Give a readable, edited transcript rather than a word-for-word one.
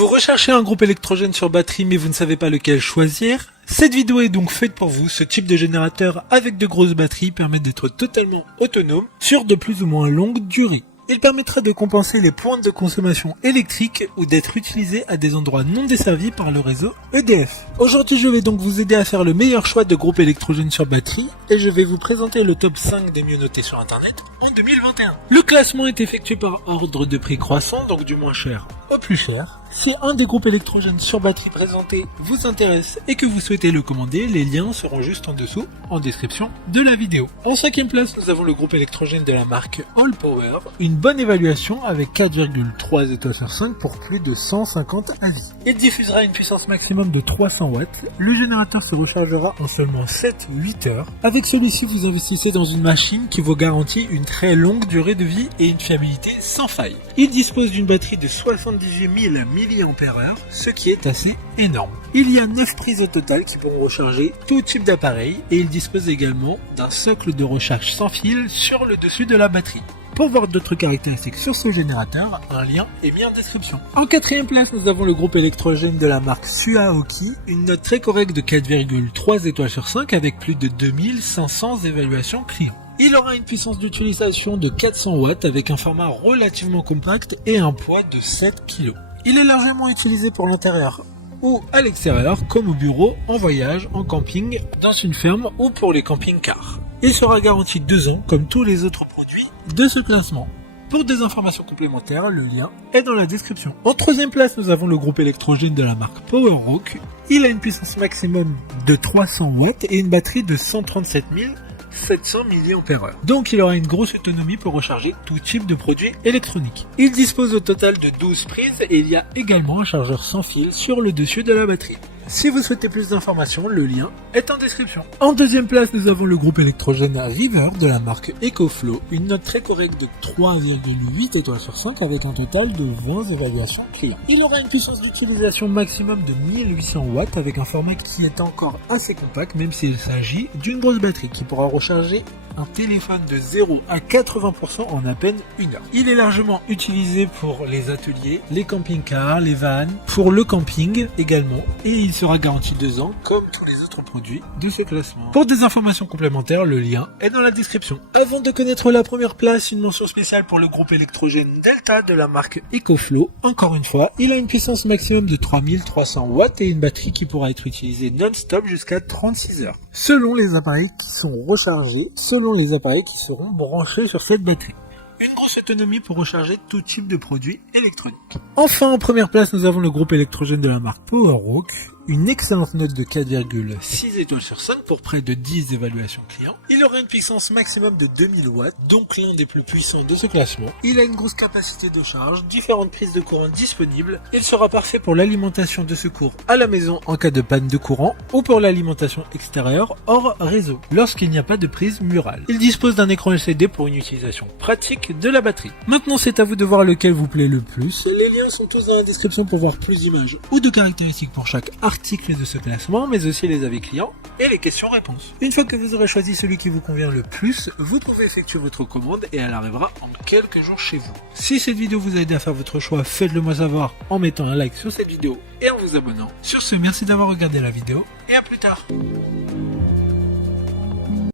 Vous recherchez un groupe électrogène sur batterie mais vous ne savez pas lequel choisir? Cette vidéo est donc faite pour vous. Ce type de générateur avec de grosses batteries permet d'être totalement autonome sur de plus ou moins longue durée. Il permettra de compenser les pointes de consommation électrique ou d'être utilisé à des endroits non desservis par le réseau EDF. Aujourd'hui, je vais donc vous aider à faire le meilleur choix de groupe électrogène sur batterie et je vais vous présenter le top 5 des mieux notés sur internet en 2021. Le classement est effectué par ordre de prix croissant, donc du moins cher au plus cher. Si un des groupes électrogènes sur batterie présentés vous intéresse et que vous souhaitez le commander, les liens seront juste en dessous en description de la vidéo. En 5e place, nous avons le groupe électrogène de la marque All Power, une bonne évaluation avec 4,3 étoiles sur 5 pour plus de 150 avis. Il diffusera une puissance maximum de 300 watts. Le générateur se rechargera en seulement 7-8 heures. Avec celui-ci, vous investissez dans une machine qui vous garantit une très longue durée de vie et une fiabilité sans faille. Il dispose d'une batterie de 78 000 mAh, ce qui est assez énorme. Il y a 9 prises au total qui pourront recharger tout type d'appareil et il dispose également d'un socle de recharge sans fil sur le dessus de la batterie. Pour voir d'autres caractéristiques sur ce générateur, un lien est mis en description. En 4e place, nous avons le groupe électrogène de la marque Suaoki, une note très correcte de 4,3 étoiles sur 5 avec plus de 2500 évaluations clients. Il aura une puissance d'utilisation de 400 watts avec un format relativement compact et un poids de 7 kg. Il est largement utilisé pour l'intérieur ou à l'extérieur, comme au bureau, en voyage, en camping, dans une ferme ou pour les camping-cars. Il sera garanti 2 ans comme tous les autres produits de ce classement. Pour des informations complémentaires, le lien est dans la description. En 3e place, nous avons le groupe électrogène de la marque PowerRock. Il a une puissance maximum de 300 watts et une batterie de 137 700 mAh. Donc il aura une grosse autonomie pour recharger tout type de produits électroniques. Il dispose au total de 12 prises et il y a également un chargeur sans fil sur le dessus de la batterie. Si vous souhaitez plus d'informations, le lien est en description. En 2e place, nous avons le groupe électrogène River de la marque EcoFlow, une note très correcte de 3,8 étoiles sur 5 avec un total de 20 évaluations clients. Il aura une puissance d'utilisation maximum de 1800 watts avec un format qui est encore assez compact même s'il s'agit d'une grosse batterie qui pourra recharger un téléphone de 0 à 80% en à peine 1 heure. Il est largement utilisé pour les ateliers, les camping-cars, les vannes, pour le camping également et il sera garanti 2 ans comme tous les autres produits de ce classement. Pour des informations complémentaires, le lien est dans la description. Avant de connaître la première place, une mention spéciale pour le groupe électrogène Delta de la marque EcoFlow. Encore une fois, il a une puissance maximum de 3300 watts et une batterie qui pourra être utilisée non-stop jusqu'à 36 heures. Selon les appareils qui sont rechargés, selon les appareils qui seront branchés sur cette batterie. Une grosse autonomie pour recharger tout type de produits électroniques. Enfin, en première place, nous avons le groupe électrogène de la marque PowerRock. Une excellente note de 4,6 étoiles sur 5 pour près de 10 évaluations clients. Il aura une puissance maximum de 2000 watts, donc l'un des plus puissants de ce classement. Il a une grosse capacité de charge, différentes prises de courant disponibles. Il sera parfait pour l'alimentation de secours à la maison en cas de panne de courant ou pour l'alimentation extérieure hors réseau, lorsqu'il n'y a pas de prise murale. Il dispose d'un écran LCD pour une utilisation pratique de la batterie. Maintenant, c'est à vous de voir lequel vous plaît le plus. Les liens sont tous dans la description pour voir plus d'images ou de caractéristiques pour chaque article de ce classement, mais aussi les avis clients et les questions-réponses. Une fois que vous aurez choisi celui qui vous convient le plus, vous pouvez effectuer votre commande et elle arrivera en quelques jours chez vous. Si cette vidéo vous a aidé à faire votre choix, faites-le moi savoir en mettant un like sur cette vidéo et en vous abonnant. Sur ce, merci d'avoir regardé la vidéo et à plus tard.